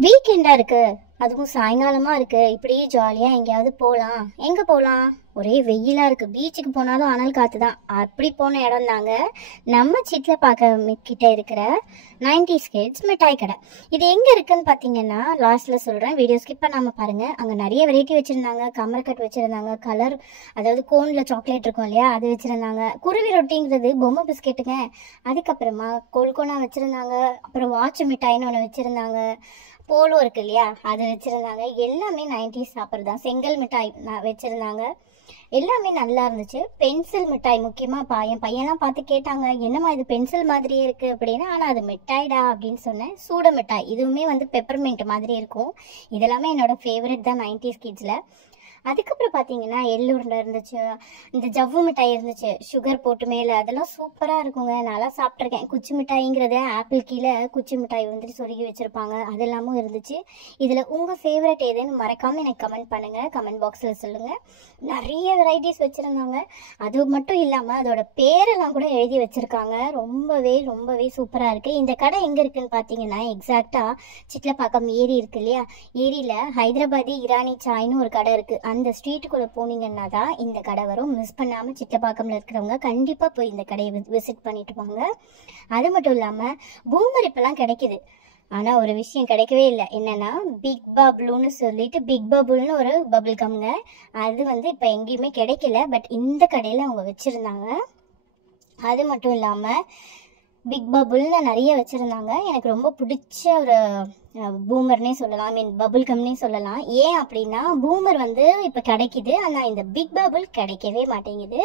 வீக்கெண்டா இருக்கு, அதுவும் சாயங்காலமா இருக்கு. இப்படியே ஜாலியா எங்கேயாவது போலாம். எங்க போலாம்? ஒரே வெயிலா இருக்கு. பீச்சுக்கு போனாலும் அனல் காத்து தான். அப்படி போன இடம் தாங்க நம்ம சிட்லப்பாக்கம் கிட்ட இருக்கிற 90s கிட்ஸ் மிட்டாய் கடை. இது எங்க இருக்குன்னு பாத்தீங்கன்னா, லாஸ்ட்ல சொல்றேன், வீடியோ ஸ்கிப் பண்ணாம பாருங்க. அங்க நிறைய வெரைட்டி வச்சிருந்தாங்க. கமர்கட் வச்சிருந்தாங்க, கலர் அதாவது கோன்ல சாக்லேட் இருக்கும் இல்லையா, அது வச்சிருந்தாங்க. குருவி ரொட்டிங்கிறது பொம்மை பிஸ்கெட்டுங்க. அதுக்கப்புறமா கொல்கோனா வச்சிருந்தாங்க. அப்புறம் வாட்ச் மிட்டாய்னு ஒன்று வச்சிருந்தாங்க. போலோ இருக்கு இல்லையா, அது வச்சிருந்தாங்க. எல்லாமே 90s சாப்பிட்றது தான். செங்கல் மிட்டாய் வச்சிருந்தாங்க. எல்லாமே நல்லா இருந்துச்சு. பென்சில் மிட்டாய் முக்கியமாக என் பையன்லாம் பார்த்து கேட்டாங்க, என்னம்மா இது பென்சில் மாதிரியே இருக்கு அப்படின்னு. ஆனால் அது மிட்டாய்டா அப்படின்னு சொன்னேன். சூட மிட்டாய், இதுவுமே வந்து பெப்பர்மெண்ட் மாதிரி இருக்கும். இதெல்லாமே என்னோட ஃபேவரட் தான் 90s கிட்ஸில். அதுக்கப்புறம் பார்த்தீங்கன்னா எள்ளூரில் இருந்துச்சு. இந்த ஜவ்வு மிட்டாய் இருந்துச்சு, சுகர் போட்டு மேலே. அதெல்லாம் சூப்பராக இருக்குங்க, நல்லா சாப்பிட்ருக்கேன். குச்சி மிட்டாய்ங்கிறத ஆப்பிள் கீழே குச்சி மிட்டாய் வந்துட்டு சொருகி வச்சுருப்பாங்க, அது எல்லாமும் இருந்துச்சு. இதில் உங்கள் ஃபேவரட் எதுன்னு மறக்காமல் எனக்கு கமெண்ட் பண்ணுங்கள், கமெண்ட் பாக்ஸில் சொல்லுங்கள். நிறைய வெரைட்டிஸ் வச்சுருந்தாங்க. அது மட்டும் இல்லாமல் அதோட பேரெல்லாம் கூட எழுதி வச்சுருக்காங்க. ரொம்பவே சூப்பராக இருக்குது. இந்த கடை எங்கே இருக்குதுன்னு பார்த்தீங்கன்னா, எக்ஸாக்டாக சிட்லப்பாக்கம் ஏரி இருக்கு இல்லையா, ஏரியில் ஹைதராபாதி இரானி சாய்னு ஒரு கடை இருக்குது. அந்த ஸ்ட்ரீட்டுக்குள்ளே போனீங்கன்னா தான் இந்த கடை வரும். மிஸ் பண்ணாமல் சிட்லப்பாக்கம்ல இருக்கிறவங்க கண்டிப்பாக போய் இந்த கடையை விசிட் பண்ணிட்டு வாங்க. அது மட்டும் இல்லாமல் பூமர் இப்போலாம் கிடைக்குது. ஆனால் ஒரு விஷயம் கிடைக்கவே இல்லை. என்னென்னா பிக் பபுள்னு சொல்லிட்டு, பிக் பபுள்னு ஒரு பபுள் கம்ங்க. அது வந்து இப்போ எங்கேயுமே கிடைக்கல. பட் இந்த கடையில் அவங்க வச்சுருந்தாங்க. அது மட்டும் இல்லாமல் பிக் பபுள்னு நிறைய வச்சுருந்தாங்க. எனக்கு ரொம்ப பிடிச்ச ஒரு பூமர்னே சொல்லலாம், ஐ மீன் பபுள் கம்னே சொல்லலாம். ஏன் அப்படின்னா, பூமர் வந்து இப்போ கிடைக்குது, ஆனால் இந்த பிக் பபுள் கிடைக்கவே மாட்டேங்குது.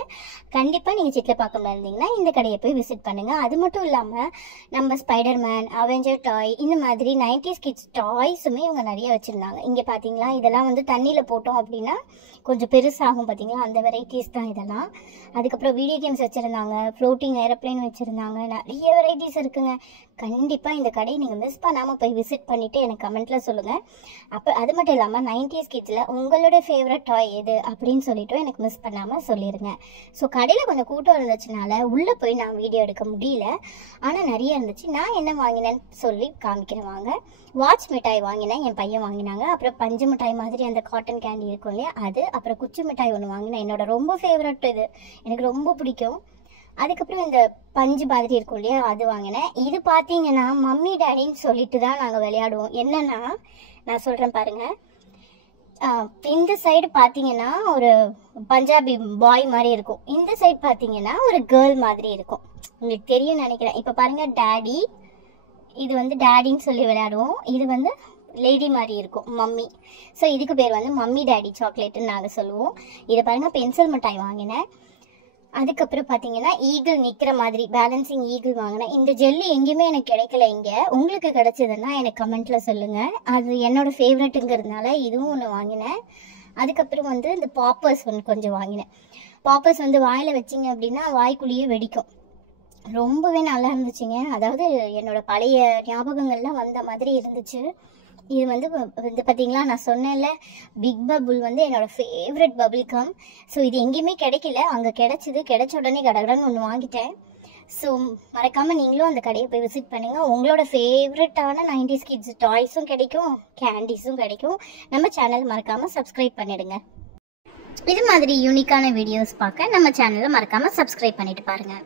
கண்டிப்பாக நீங்கள் சிட்லப்பாக்கம்ல இருந்தீங்கன்னா இந்த கடையை போய் விசிட் பண்ணுங்கள். அது மட்டும் இல்லாமல் நம்ம ஸ்பைடர்மேன், அவெஞ்சர் டாய், இந்த மாதிரி 90s கிட்ஸ் டாய்ஸுமே இவங்க நிறைய வச்சுருந்தாங்க. இங்கே பார்த்தீங்களா, இதெல்லாம் வந்து தண்ணியில் போட்டோம் அப்படின்னா கொஞ்சம் பெருசாகும் பார்த்தீங்களா, அந்த வெரைட்டிஸ் தான் இதெல்லாம். அதுக்கப்புறம் வீடியோ கேம்ஸ் வச்சுருந்தாங்க, ஃப்ளோட்டிங் ஏரோப்ளேன் வச்சுருந்தாங்க. நிறைய வெரைட்டிஸ் இருக்குங்க. கண்டிப்பாக இந்த கடையை நீங்கள் மிஸ் பண்ணாமல் போய் விசிட் பண்ணிவிட்டு எனக்கு கமெண்ட்டில் சொல்லுங்கள். அப்போ அது மட்டும் இல்லாமல் 90s கிட்ஸில் உங்களோட ஃபேவரட் டாய் எது அப்படின்னு சொல்லிவிட்டு எனக்கு மிஸ் பண்ணாமல் சொல்லிடுங்க. ஸோ கடையில் கொஞ்சம் கூட்டம் இருந்துச்சுனால உள்ளே போய் நான் வீடியோ எடுக்க முடியல. ஆனால் நிறைய இருந்துச்சு. நான் என்ன வாங்கினேன்னு சொல்லி காமிக்கிறேன் வாங்க. வாட்ச் மிட்டாய் வாங்கினேன், என் பையன் வாங்கினாங்க. அப்புறம் பஞ்சு மிட்டாய் மாதிரி அந்த காட்டன் கேண்டி இருக்கும் இல்லையா அது. அப்புறம் குச்சி மிட்டாய் ஒன்று வாங்கினேன், என்னோட ரொம்ப ஃபேவரட் இது, எனக்கு ரொம்ப பிடிக்கும். அதுக்கப்புறம் இந்த பஞ்சு மாதிரி இருக்கும் இல்லையா, அது வாங்கினேன். இது பார்த்தீங்கன்னா மம்மி டேடின்னு சொல்லிட்டு தான் நாங்கள் விளையாடுவோம். என்னன்னா நான் சொல்கிறேன் பாருங்கள். இந்த சைடு பார்த்தீங்கன்னா ஒரு பஞ்சாபி பாய் மாதிரி இருக்கும், இந்த சைடு பார்த்தீங்கன்னா ஒரு கேர்ள் மாதிரி இருக்கும். உங்களுக்கு தெரியும் நினைக்கிறேன். இப்போ பாருங்கள், டேடி, இது வந்து டேடின்னு சொல்லி விளையாடுவோம். இது வந்து லேடி மாதிரி இருக்கும், மம்மி. ஸோ இதுக்கு பேர் வந்து மம்மி டேடி சாக்லேட்டுன்னு நாங்கள் சொல்லுவோம். இதை பாருங்கள், பென்சில் மிட்டாய் வாங்கினேன். அதுக்கப்புறம் பார்த்தீங்கன்னா ஈகிள் நிற்கிற மாதிரி பேலன்சிங் ஈகிள் வாங்கினேன். இந்த ஜெல்லி எங்கேயுமே எனக்கு கிடைக்கல. இங்கே உங்களுக்கு கிடைச்சதுன்னா எனக்கு கமெண்ட்டில் சொல்லுங்கள். அது என்னோட ஃபேவரெட்டுங்கிறதுனால இதுவும் ஒன்று வாங்கினேன். அதுக்கப்புறம் வந்து இந்த பாப்பர்ஸ் ஒன்று கொஞ்சம் வாங்கினேன். பாப்பர்ஸ் வந்து வாயில் வச்சிங்க அப்படின்னா வாய்க்குள்ளேயே வெடிக்கும். ரொம்பவே நல்லா இருந்துச்சுங்க. அதாவது என்னோட பழைய ஞாபகங்கள்லாம் வந்த மாதிரி இருந்துச்சு. இது வந்து பார்த்தீங்களா, நான் சொன்னேன்ல, பிக் பபுள் வந்து என்னோடய ஃபேவரட் பபுள் கம். ஸோ இது எங்கேயுமே கிடைக்கல, அங்கே கிடைச்சிது. கிடைச்ச உடனே கடகடன்னு ஒன்று வாங்கிட்டேன். ஸோ மறக்காமல் நீங்களும் அந்த கடையை போய் விசிட் பண்ணுங்கள். உங்களோட ஃபேவரட்டான 90s கிட்ஸ் டாய்ஸும் கிடைக்கும், கேண்டீஸும் கிடைக்கும். நம்ம சேனல் மறக்காமல் சப்ஸ்கிரைப் பண்ணிடுங்க. இது மாதிரி யூனிக்கான வீடியோஸ் பார்க்க நம்ம சேனலை மறக்காமல் சப்ஸ்கிரைப் பண்ணிட்டு பாருங்கள்.